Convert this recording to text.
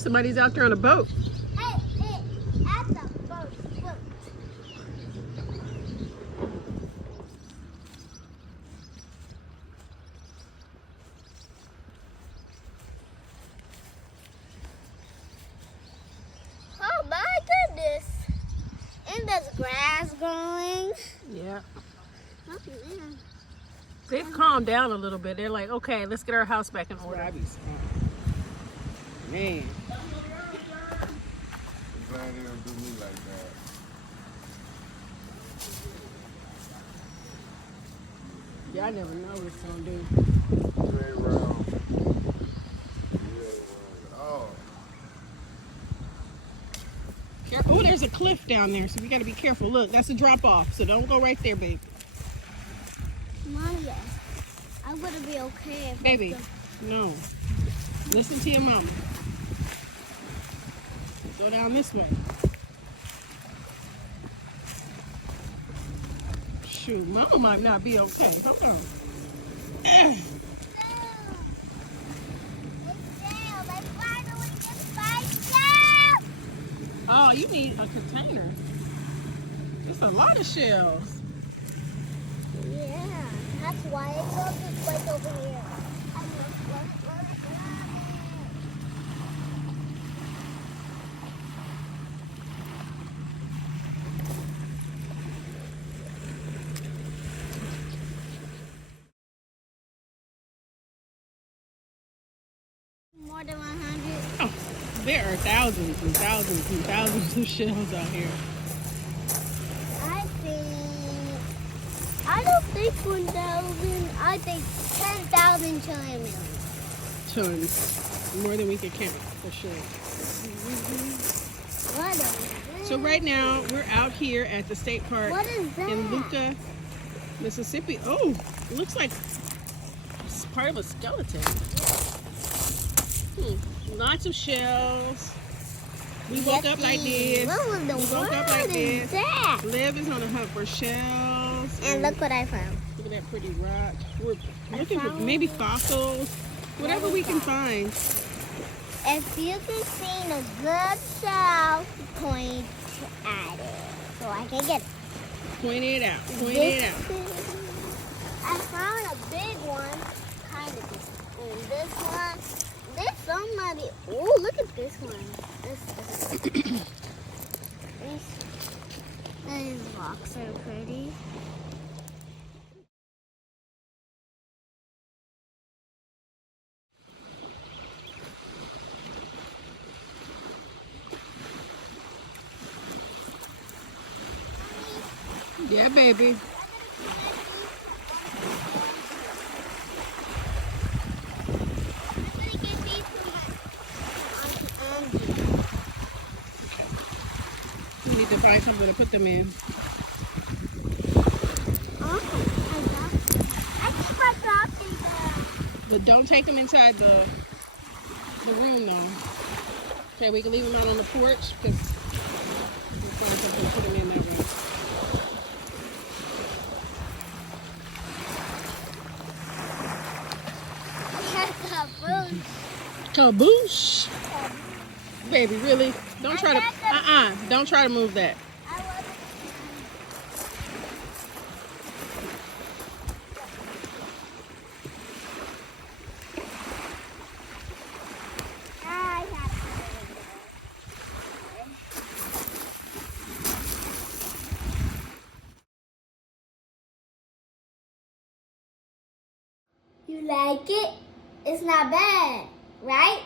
somebody's out there on a boat. Hey, at the boat. Oh my goodness. And there's grass growing. Yeah. Oh, man. They've calmed down a little bit. They're like, okay, let's get our house back in order. Man. I'm glad they don't do me like that. Yeah, I never know what it's gonna do. You ain't wrong. You ain't wrong at all. Oh, there's a cliff down there, so we gotta be careful. Look, that's a drop off, so don't go right there, baby. Mommy, I wouldn't be okay if Baby, no. Listen to your mama. Go down this way. Shoot, mama might not be okay. Hold on. Oh, you need a container. There's a lot of shells. Yeah, that's why it's all this place over here. More than 100. Oh, there are thousands and thousands and thousands of shells out here. I don't think 1,000. I think 10,000 trillion. Tons. More than we could count, for sure. What is that? So right now, we're out here at the state park What is that? in Luca, Mississippi. Oh, it looks like it's part of a skeleton. Lots of shells. We woke up like this. What was the We woke up word like is this. that? Liv is on a hunt for shells. And look what I found. Look at that pretty rock. We're I looking for found- maybe fossils. Whatever we can find. If you can see a good shell, point at it so I can get it. Point it out. Point it out. I found a big one, kind of big. And this one, there's somebody. Oh, look at this one. These rocks are pretty. Yeah, baby. We need to find somewhere to put them in. But don't take them inside the room though. Okay, we can leave them out on the porch because we'll find something to put them in that room. Kaboosh! Baby, really? Don't try to, don't try to move that. You like it? It's not bad, right?